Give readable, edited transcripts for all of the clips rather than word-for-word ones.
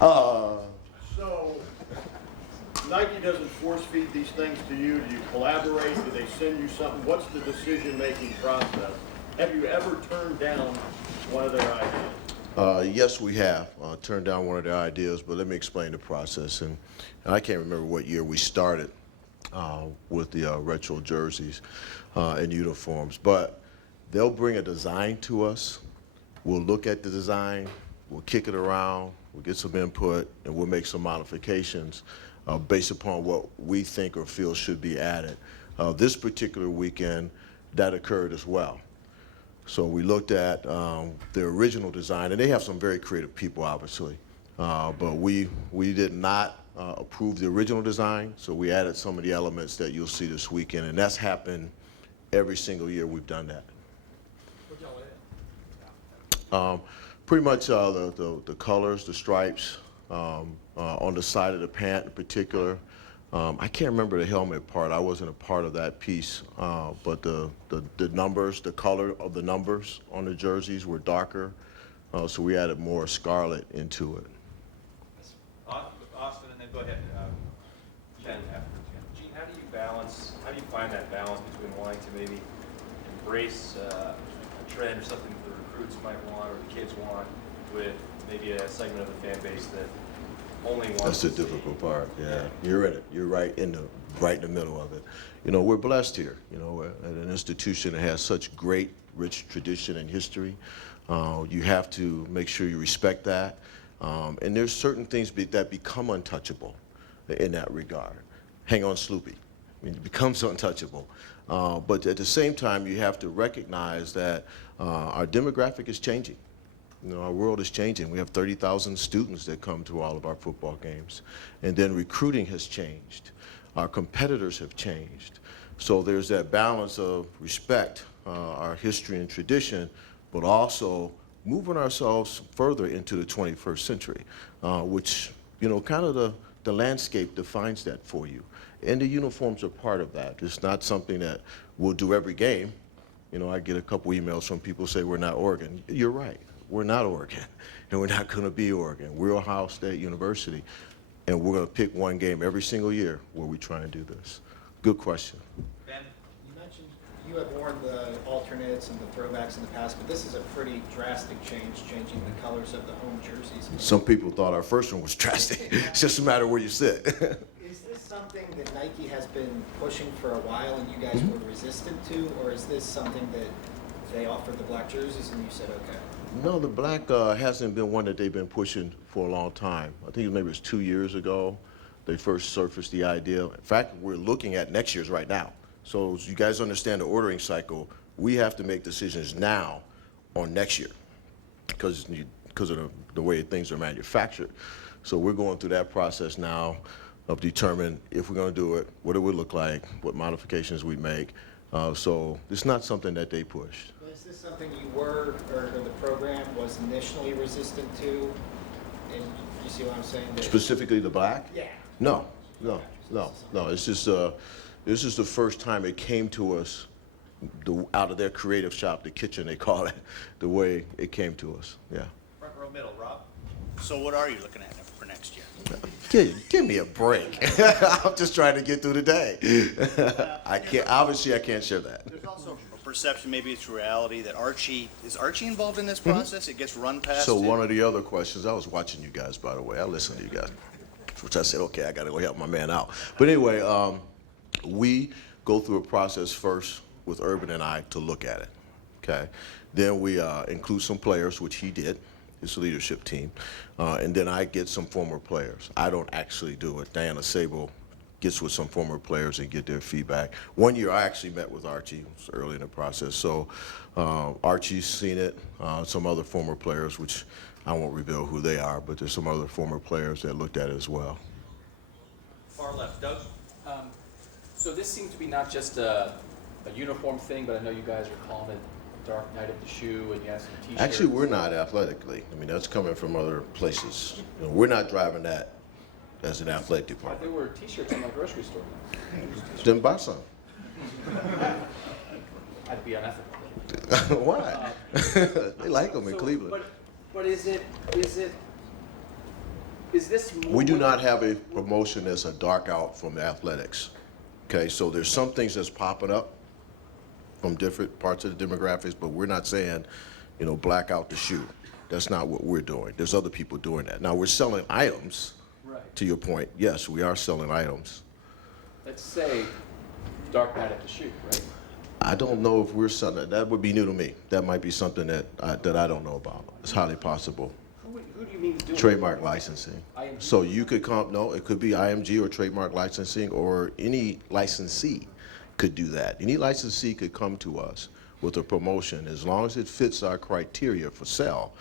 Uh, So, Nike doesn't force feed these things to you. Do you collaborate? Do they send you something? What's the decision-making process? Have you ever turned down one of their ideas? yes, we have turned down one of their ideas, but let me explain the process. And I can't remember what year we started with the retro jerseys and uniforms, but they'll bring a design to us. We'll look at the design, we'll kick it around, we'll get some input, and we'll make some modifications based upon what we think or feel should be added. This particular weekend, that occurred as well. So we looked at the original design, and they have some very creative people, obviously, but we did not approve the original design, so we added some of the elements that you'll see this weekend, and that's happened every single year we've done that. Pretty much the colors, the stripes, on the side of the pant in particular. I can't remember the helmet part. I wasn't a part of that piece, but the numbers, the color of the numbers on the jerseys were darker, so we added more scarlet into it. Austin, and then go ahead. Jen, afterwards. Gene, how do you find that balance between wanting to maybe embrace a trend or something the recruits might want or the kids want with maybe a segment of the fan base that only wants That's the to see? difficult part. Yeah, you're in it. You're right in the middle of it. You know, we're blessed here. You know, we're at an institution that has such great, rich tradition and history. You have to make sure you respect that. And there's certain things that become untouchable in that regard. Hang on, Sloopy. I mean, it becomes untouchable. But at the same time, you have to recognize that our demographic is changing. You know, our world is changing. We have 30,000 students that come to all of our football games. And then recruiting has changed. Our competitors have changed. So there's that balance of respect, our history and tradition, but also moving ourselves further into the 21st century, which, you know, kind of the landscape defines that for you. And the uniforms are part of that. It's not something that we'll do every game. You know, I get a couple emails from people who say we're not Oregon. You're right. We're not Oregon, and we're not going to be Oregon. We're Ohio State University, and we're going to pick one game every single year where we try and do this. Good question. Ben? You mentioned you have worn the alternates and the throwbacks in the past, but this is a pretty drastic change, changing the colors of the home jerseys. Some people thought our first one was drastic. It's just a matter of where you sit. Is this something that Nike has been pushing for a while and you guys were resistant to, or is this something that they offered the black jerseys and you said, okay? No, the black hasn't been one that they've been pushing for a long time. I think maybe it was 2 years ago they first surfaced the idea. In fact, we're looking at next year's right now. So as you guys understand the ordering cycle, we have to make decisions now on next year because of the way things are manufactured. So we're going through that process now of determining if we're going to do it, what it would look like, what modifications we make. So it's not something that they pushed. Is this something you were, or the program was initially resistant to? And you see what I'm saying? Specifically the black? Yeah. No. It's just this is the first time it came to us out of their creative shop, the kitchen they call it, the way it came to us. Yeah. Front row middle, Rob? So what are you looking at for next year? Give me a break. I'm just trying to get through the day. Obviously I can't share that. There's also a perception, maybe it's reality, that is Archie involved in this process? It gets run past So him? one of the other questions, I was watching you guys, by the way. I listened to you guys, which I said, okay, I got to go help my man out. But anyway, we go through a process first with Urban and I to look at it, okay? Then we include some players, which he did, his leadership team, and then I get some former players. I don't actually do it. Diana Sable gets with some former players and get their feedback. One year I actually met with Archie, it was early in the process, so Archie's seen it, some other former players, which I won't reveal who they are, but there's some other former players that looked at it as well. Far left, Doug? So this seems to be not just a uniform thing, but I know you guys are calling it Dark Night of the Shoe, and you have some T-shirts. Actually, we're not athletically. I mean, that's coming from other places. You know, we're not driving that as an athletic There department. were T-shirts in my grocery store. Then buy some. I'd be unethical. Why? They like them in So, Cleveland. But is it Is this more? We do not have a promotion that's a dark out from athletics. Okay, so there's some things that's popping up from different parts of the demographics, but we're not saying, you know, black out the shoe. That's not what we're doing. There's other people doing that. Now, we're selling items, Right. to your point. Yes, we are selling items. Let's say dark night at the shoe, right? I don't know if we're selling it. That would be new to me. That might be something that I don't know about. It's highly possible. Who do you mean to do it? Trademark licensing. IMG? So you could come, no, it could be IMG or trademark licensing, or any licensee could do that. Any licensee could come to us with a promotion. As long as it fits our criteria for sale,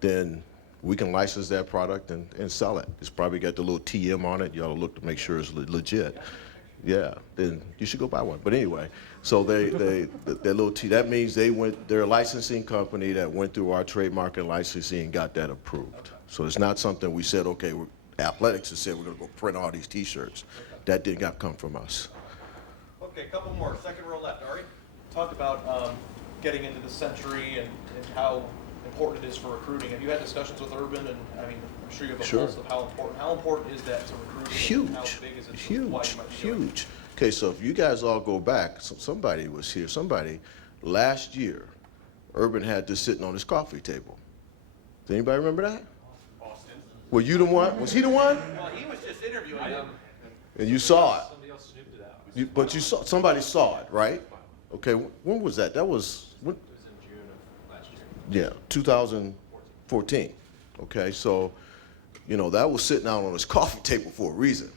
then we can license that product and sell it. It's probably got the little TM on it. You ought to look to make sure it's legit. Yeah, then you should go buy one. But anyway, so that little T, that means they're a licensing company that went through our trademark and licensing and got that approved. So it's not something we said, okay, athletics has said we're gonna go print all these T-shirts. That did not come from us. Okay, a couple more. Second row left. Ari? Talked about getting into the century and how important it is for recruiting. Have you had discussions with Urban? And I mean, I'm sure you have a Sure. pulse of how important. How important is that to recruiting? Huge, And how big is it? to why huge, you might be doing it? huge. Okay, so if you guys all go back, somebody was here, last year, Urban had this sitting on his coffee table. Does anybody remember that? Austin. Were you the one? Was he the one? Well, he was just interviewing him. And you saw it. Somebody else snooped it out. But somebody saw it, right? Okay, when was that? That was, when? It was in June of last year. Yeah, 2014. Okay, so, you know, that was sitting out on his coffee table for a reason.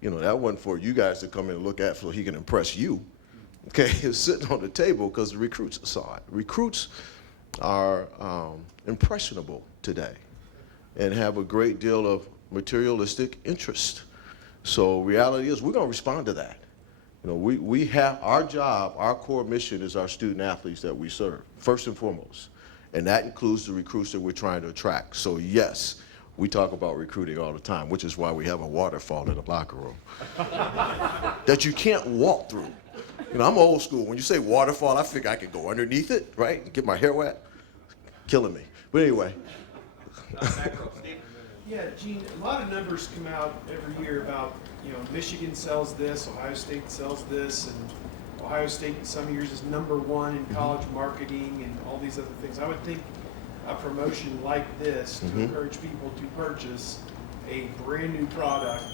You know, that wasn't for you guys to come in and look at so he can impress you. Okay, it's sitting on the table because the recruits saw it. Recruits are impressionable today and have a great deal of materialistic interest. So reality is we're going to respond to that. You know, we have our job, our core mission is our student athletes that we serve, first and foremost. And that includes the recruits that we're trying to attract. So yes, we talk about recruiting all the time, which is why we have a waterfall in the locker room that you can't walk through. You know, I'm old school. When you say waterfall, I figure I could go underneath it, right? And get my hair wet. Killing me. But anyway. Back row. Steve? Yeah, Gene, a lot of numbers come out every year about, you know, Michigan sells this, Ohio State sells this, and Ohio State in some years is #1 in college marketing and all these other things. I would think a promotion like this to encourage people to purchase a brand new product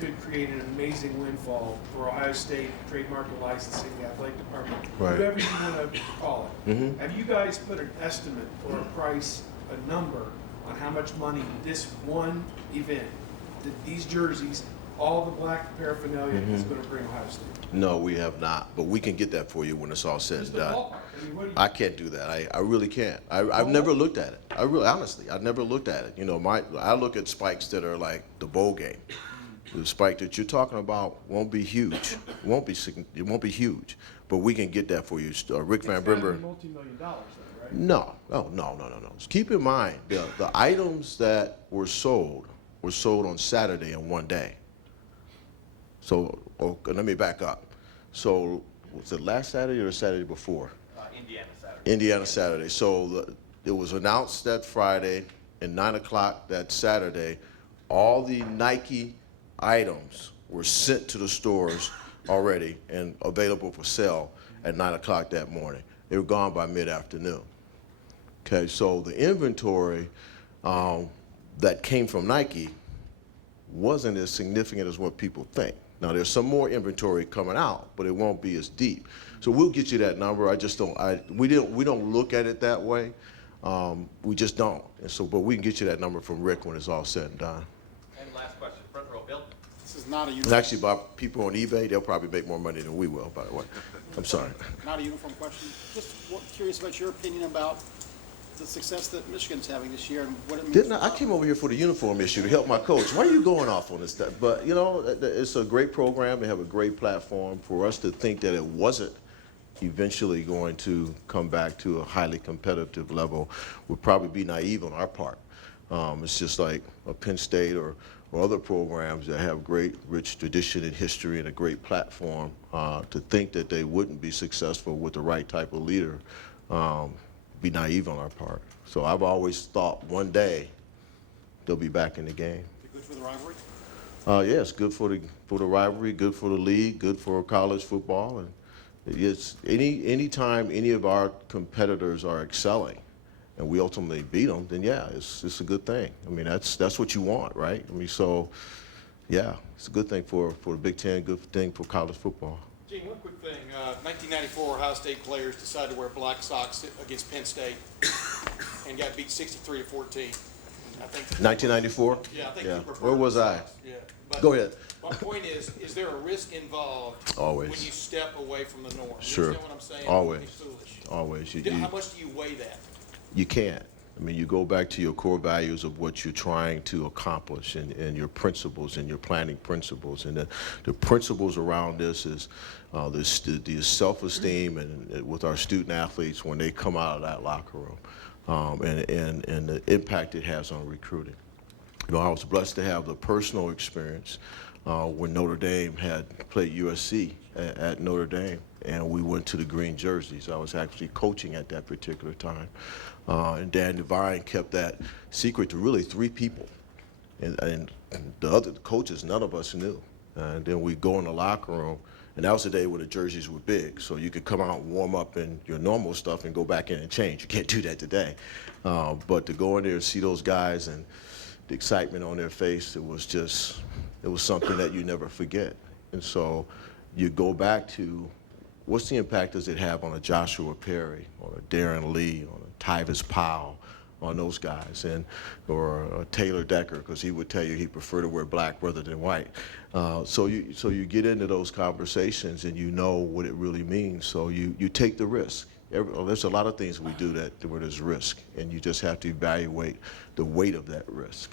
could create an amazing windfall for Ohio State, trademark and licensing, the athletic department, Right. whoever you want to call it. Have you guys put an estimate or a price, a number on how much money this one event, these jerseys, all the black paraphernalia is going to bring Ohio State? No, we have not, but we can get that for you when it's all said Just and a done. ballpark. I mean, what do you? I can't do that. I really can't. I've never looked at it. I really, honestly, I've never looked at it. You know, I look at spikes that are like the bowl game. The spike that you're talking about won't be huge. It won't be huge, but we can get that for you. Rick Van It's gotta be Brimber. multi-million dollars, though, right? No. Keep in mind, the items that were sold on Saturday in one day. So, let me back up. So, was it last Saturday or the Saturday before? Indiana Saturday. Indiana Saturday. So it was announced that Friday at 9 o'clock that Saturday, all the Nike items were sent to the stores already and available for sale at 9 o'clock that morning. They were gone by mid-afternoon. Okay, so the inventory that came from Nike wasn't as significant as what people think. Now there's some more inventory coming out, but it won't be as deep. So we'll get you that number. I just don't. We don't look at it that way. We just don't. And so, but we can get you that number from Rick when it's all said and done. And last question, front row. Bill? This is not a And uniform, actually, by people on eBay, they'll probably make more money than we will. By the way, I'm sorry. not a uniform question. Just curious about your opinion about the success that Michigan's having this year and what it means. Didn't I came over here for the uniform issue to help my coach. Why are you going off on this stuff? But you know, it's a great program. They have a great platform. For us to think that it wasn't eventually going to come back to a highly competitive level would probably be naive on our part. It's just like a Penn State or other programs that have great, rich tradition and history and a great platform. To think that they wouldn't be successful with the right type of leader, be naive on our part. So I've always thought one day they'll be back in the game. Good for the rivalry? Yeah, it's good for the rivalry, good for the league, good for college football, and it's any time any of our competitors are excelling, and we ultimately beat them, then yeah, it's a good thing. I mean, that's what you want, right? I mean, so yeah, it's a good thing for the Big Ten, good thing for college football. Gene, one quick thing. 1994 Ohio State players decided to wear black socks against Penn State and got beat 63-14. I think 1994? Yeah, I think Yeah. you prefer Where was the I? socks. Yeah. But Go ahead. My point is there a risk involved Always. when you step away from the norm? Sure. You understand what I'm saying? Always. It's foolish. Always. How much do you weigh that? You can't. I mean, you go back to your core values of what you're trying to accomplish and your principles and your planning principles. And the principles around this is the self-esteem and with our student athletes when they come out of that locker room and the impact it has on recruiting. You know, I was blessed to have the personal experience when Notre Dame had played USC at Notre Dame, and we went to the green jerseys. I was actually coaching at that particular time. And Dan Devine kept that secret to really 3 people. And the other coaches, none of us knew. And then we go in the locker room, and that was the day when the jerseys were big. So you could come out and warm up in your normal stuff and go back in and change. You can't do that today. But to go in there and see those guys and the excitement on their face, it was something that you never forget. And so you go back to what's the impact does it have on a Joshua Perry, on a Darren Lee, on a Tyvis Powell, on those guys, or a Taylor Decker, because he would tell you he preferred to wear black rather than white. So you get into those conversations and you know what it really means. So you take the risk. There's a lot of things we do where there's risk, and you just have to evaluate the weight of that risk.